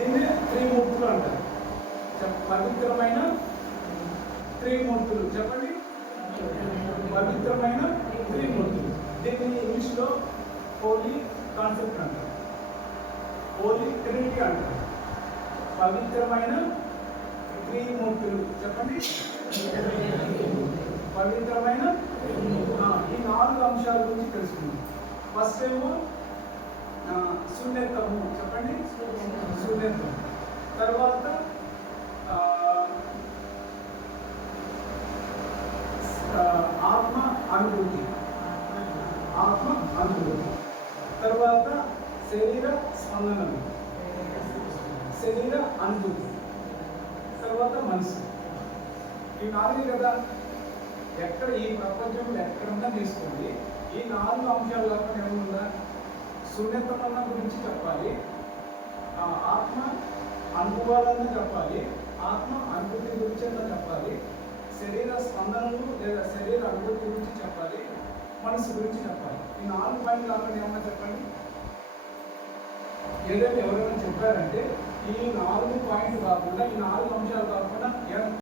దీన్ని త్రిమూర్తులు అంటారు. పవిత్రమైన త్రిమూర్తులు చెప్పండి. పవిత్రమైన త్రిమూర్తులు. దీన్ని ఇంగ్లీష్లో హోలీ కాన్సెప్ట్ అంటారు. హోలీ ట్రినిటీ అంటారు. పవిత్రమైన త్రిమూర్తులు చెప్పండి. పవిత్రమైన ఈ 4 అంశాల గురించి తెలుసుకుందాం. ఫస్ట్ ఏమో శూన్యత్వము చెప్పండి. శూన్యత్వం. తర్వాత ఆత్మ అనుభూతి. ఆత్మ అనుభూతి. తర్వాత శరీర స్పందనలు, శరీర అనుభూతి. తర్వాత మనసు. ఈ 4 కదా. ఎక్కడ ఈ ప్రపంచంలో ఎక్కడన్నా తీసుకోండి, ఈ 4 అంశాలు కాకుండా ఏముందా? శూన్యత్వం గురించి చెప్పాలి, ఆత్మ అనుభవాలన్నా చెప్పాలి, ఆత్మ అనుభూతి గురించి అన్నా చెప్పాలి, శరీర స్పందనలు లేదా శరీర అనుభూతి గురించి చెప్పాలి, మనసు గురించి చెప్పాలి. ఈ 4 పాయింట్లు కాకుండా ఏమన్నా చెప్పండి. ఏదైనా ఎవరైనా చెప్పారంటే ఈ 4 పాయింట్లు కాకుండా, ఈ 4 అంశాలు కాకుండా